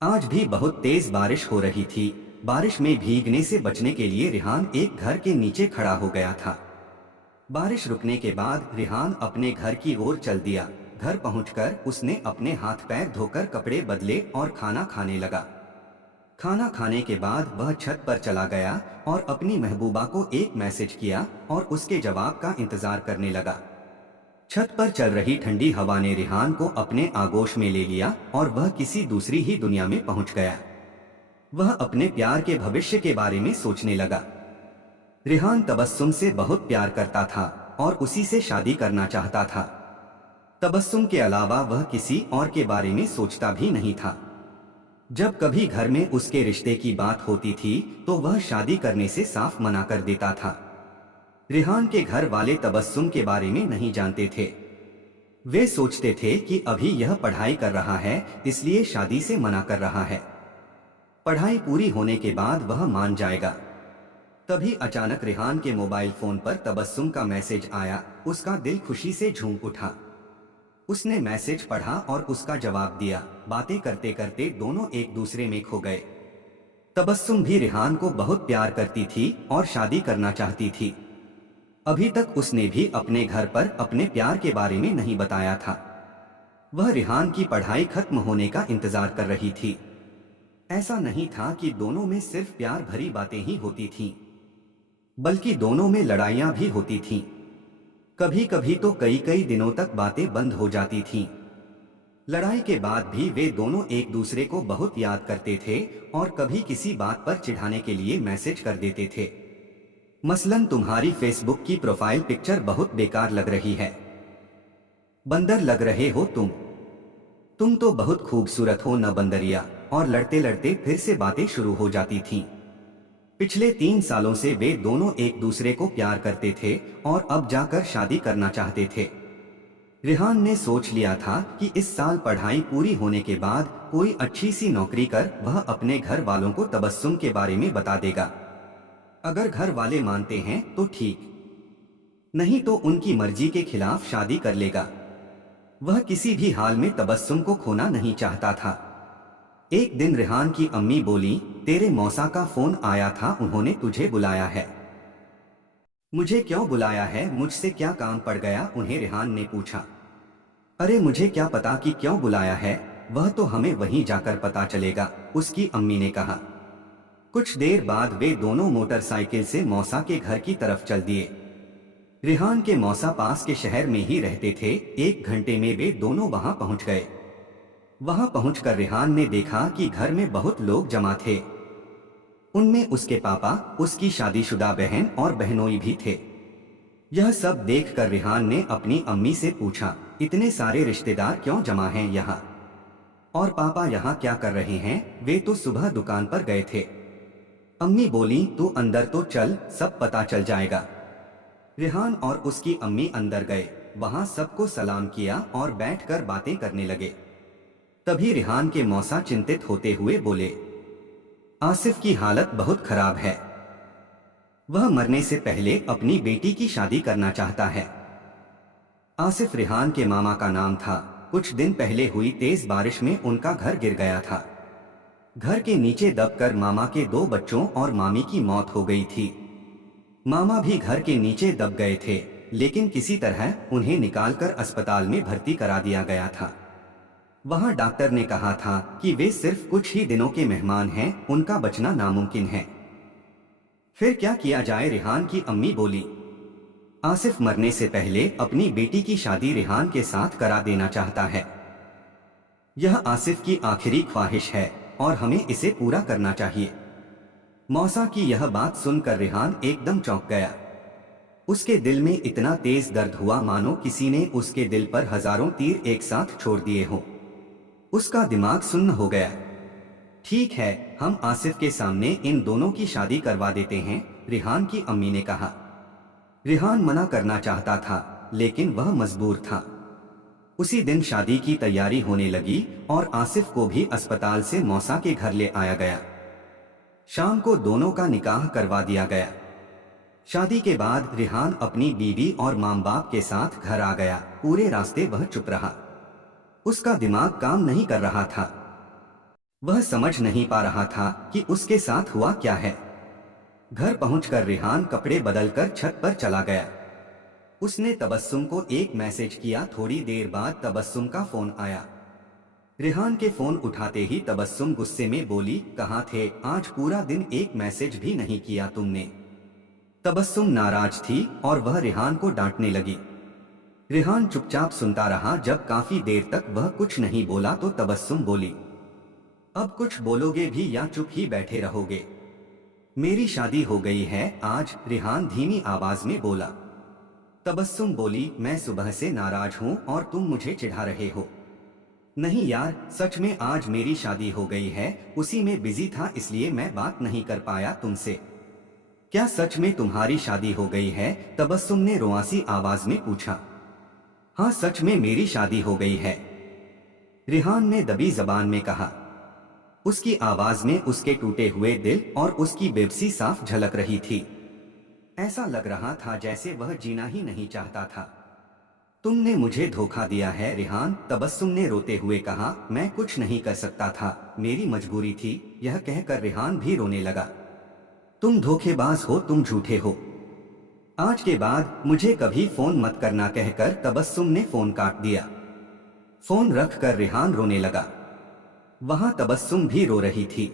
आज भी बहुत तेज बारिश हो रही थी। बारिश में भीगने से बचने के लिए रिहान एक घर के नीचे खड़ा हो गया था। बारिश रुकने के बाद रिहान अपने घर की ओर चल दिया। घर पहुंचकर उसने अपने हाथ पैर धोकर कपड़े बदले और खाना खाने लगा। खाना खाने के बाद वह छत पर चला गया और अपनी महबूबा को एक मैसेज किया और उसके जवाब का इंतजार करने लगा। छत पर चल रही ठंडी हवा ने रिहान को अपने आगोश में ले लिया और वह किसी दूसरी ही दुनिया में पहुंच गया। वह अपने प्यार के भविष्य के बारे में सोचने लगा। रिहान तबस्सुम से बहुत प्यार करता था और उसी से शादी करना चाहता था। तबस्सुम के अलावा वह किसी और के बारे में सोचता भी नहीं था। जब कभी घर में उसके रिश्ते की बात होती थी तो वह शादी करने से साफ मना कर देता था। रिहान के घर वाले तबस्सुम के बारे में नहीं जानते थे। वे सोचते थे कि अभी यह पढ़ाई कर रहा है इसलिए शादी से मना कर रहा है। पढ़ाई पूरी होने के बाद वह मान जाएगा। तभी अचानक रिहान के मोबाइल फोन पर तबस्सुम का मैसेज आया। उसका दिल खुशी से झूम उठा। उसने मैसेज पढ़ा और उसका जवाब दिया। बातें करते करते दोनों एक दूसरे में खो गए। तबस्सुम भी रिहान को बहुत प्यार करती थी और शादी करना चाहती थी। अभी तक उसने भी अपने घर पर अपने प्यार के बारे में नहीं बताया था। वह रिहान की पढ़ाई खत्म होने का इंतजार कर रही थी। ऐसा नहीं था कि दोनों में सिर्फ प्यार भरी बातें ही होती थीं, बल्कि दोनों में लड़ाइयां भी होती थीं। कभी कभी तो कई कई दिनों तक बातें बंद हो जाती थीं। लड़ाई के बाद भी वे दोनों एक दूसरे को बहुत याद करते थे और कभी किसी बात पर चिढ़ाने के लिए मैसेज कर देते थे। मसलन, तुम्हारी फेसबुक की प्रोफाइल पिक्चर बहुत बेकार लग रही है। बंदर लग रहे हो तुम तो बहुत खूबसूरत हो न बंदरिया। और लड़ते लड़ते फिर से बातें शुरू हो जाती थीं। पिछले 3 सालों से वे दोनों एक दूसरे को प्यार करते थे और अब जाकर शादी करना चाहते थे। रिहान ने सोच लिया था कि इस साल पढ़ाई पूरी होने के बाद कोई अच्छी सी नौकरी कर वह अपने घर वालों को तबस्सुम के बारे में बता देगा। अगर घर वाले मानते हैं तो ठीक, नहीं तो उनकी मर्जी के खिलाफ शादी कर लेगा। वह किसी भी हाल में तबस्सुम को खोना नहीं चाहता था। एक दिन रिहान की अम्मी बोली, तेरे मौसा का फोन आया था, उन्होंने तुझे बुलाया है। मुझे क्यों बुलाया है, मुझसे क्या काम पड़ गया, उन्हें रिहान ने पूछा। अरे मुझे क्या पता कि क्यों बुलाया है, वह तो हमें वहीं जाकर पता चलेगा, उसकी अम्मी ने कहा। कुछ देर बाद वे दोनों मोटरसाइकिल से मौसा के घर की तरफ चल दिए। रिहान के मौसा पास के शहर में ही रहते थे। 1 घंटे में वे दोनों वहां पहुंच गए। वहां पहुंचकर रिहान ने देखा कि घर में बहुत लोग जमा थे। उनमें उसके पापा, उसकी शादीशुदा बहन और बहनोई भी थे। यह सब देखकर रिहान ने अपनी अम्मी से पूछा, इतने सारे रिश्तेदार क्यों जमा हैं यहाँ? और पापा यहाँ क्या कर रहे हैं? वे तो सुबह दुकान पर गए थे। अम्मी बोली, तू अंदर तो चल, सब पता चल जाएगा। रिहान और उसकी अम्मी अंदर गए। वहां सबको सलाम किया और बैठकर बातें करने लगे। तभी रिहान के मौसा चिंतित होते हुए बोले, आसिफ की हालत बहुत खराब है। वह मरने से पहले अपनी बेटी की शादी करना चाहता है। आसिफ रिहान के मामा का नाम था। कुछ दिन पहले हुई तेज बारिश में उनका घर गिर गया था। घर के नीचे दबकर मामा के 2 बच्चों और मामी की मौत हो गई थी। मामा भी घर के नीचे दब गए थे, लेकिन किसी तरह उन्हें निकालकर अस्पताल में भर्ती करा दिया गया था। वहां डॉक्टर ने कहा था कि वे सिर्फ कुछ ही दिनों के मेहमान हैं, उनका बचना नामुमकिन है। फिर क्या किया जाए, रिहान की अम्मी बोली। आसिफ मरने से पहले अपनी बेटी की शादी रिहान के साथ करा देना चाहता है। यह आसिफ की आखिरी ख्वाहिश है और हमें इसे पूरा करना चाहिए। मौसा की यह बात सुनकर रिहान एकदम चौंक गया। उसके दिल में इतना तेज दर्द हुआ मानो किसी ने उसके दिल पर हजारों तीर एक साथ छोड़ दिए हों। उसका दिमाग सुन्न हो गया। ठीक है, हम आसिफ के सामने इन दोनों की शादी करवा देते हैं, रिहान की अम्मी ने कहा। रिहान मना करना चाहता था, लेकिन वह मजबूर था। उसी दिन शादी की तैयारी होने लगी और आसिफ को भी अस्पताल से मौसा के घर ले आया गया। शाम को दोनों का निकाह करवा दिया गया। शादी के बाद रिहान अपनी बीवी और मां बाप के साथ घर आ गया। पूरे रास्ते वह चुप रहा। उसका दिमाग काम नहीं कर रहा था। वह समझ नहीं पा रहा था कि उसके साथ हुआ क्या है। घर पहुंचकर रेहान कपड़े बदलकर छत पर चला गया। उसने तबस्सुम को एक मैसेज किया। थोड़ी देर बाद तबस्सुम का फोन आया। रेहान के फोन उठाते ही तबस्सुम गुस्से में बोली, कहाँ थे? आज पूरा दिन एक मैसेज भी नहीं किया तुमने। तबस्सुम नाराज थी और वह रेहान को डांटने लगी। रेहान चुपचाप सुनता रहा। जब काफी देर तक वह कुछ नहीं बोला तो तबस्सुम बोली, अब कुछ बोलोगे भी या चुप ही बैठे रहोगे? मेरी शादी हो गई है आज, रेहान धीमी आवाज में बोला। तबस्सुम बोली, मैं सुबह से नाराज हूँ और तुम मुझे चिढ़ा रहे हो। नहीं यार, सच में आज मेरी शादी हो गई है, उसी में बिजी था इसलिए मैं बात नहीं कर पाया तुमसे। क्या सच में तुम्हारी शादी हो गई है? तबस्सुम ने रोआसी आवाज में पूछा। हाँ सच में मेरी शादी हो गई है, रेहान ने दबी जबान में कहा। उसकी आवाज में उसके टूटे हुए दिल और उसकी बेबसी साफ झलक रही थी। ऐसा लग रहा था जैसे वह जीना ही नहीं चाहता था। तुमने मुझे धोखा दिया है रेहान, तबस्सुम ने रोते हुए कहा। मैं कुछ नहीं कर सकता था, मेरी मजबूरी थी। यह कहकर रेहान भी रोने लगा। तुम धोखेबाज हो, तुम झूठे हो। आज के बाद मुझे कभी फोन मत करना कहकर तबस्सुम ने फोन काट दिया। फोन रखकर रेहान रोने लगा। वहां तबस्सुम भी रो रही थी।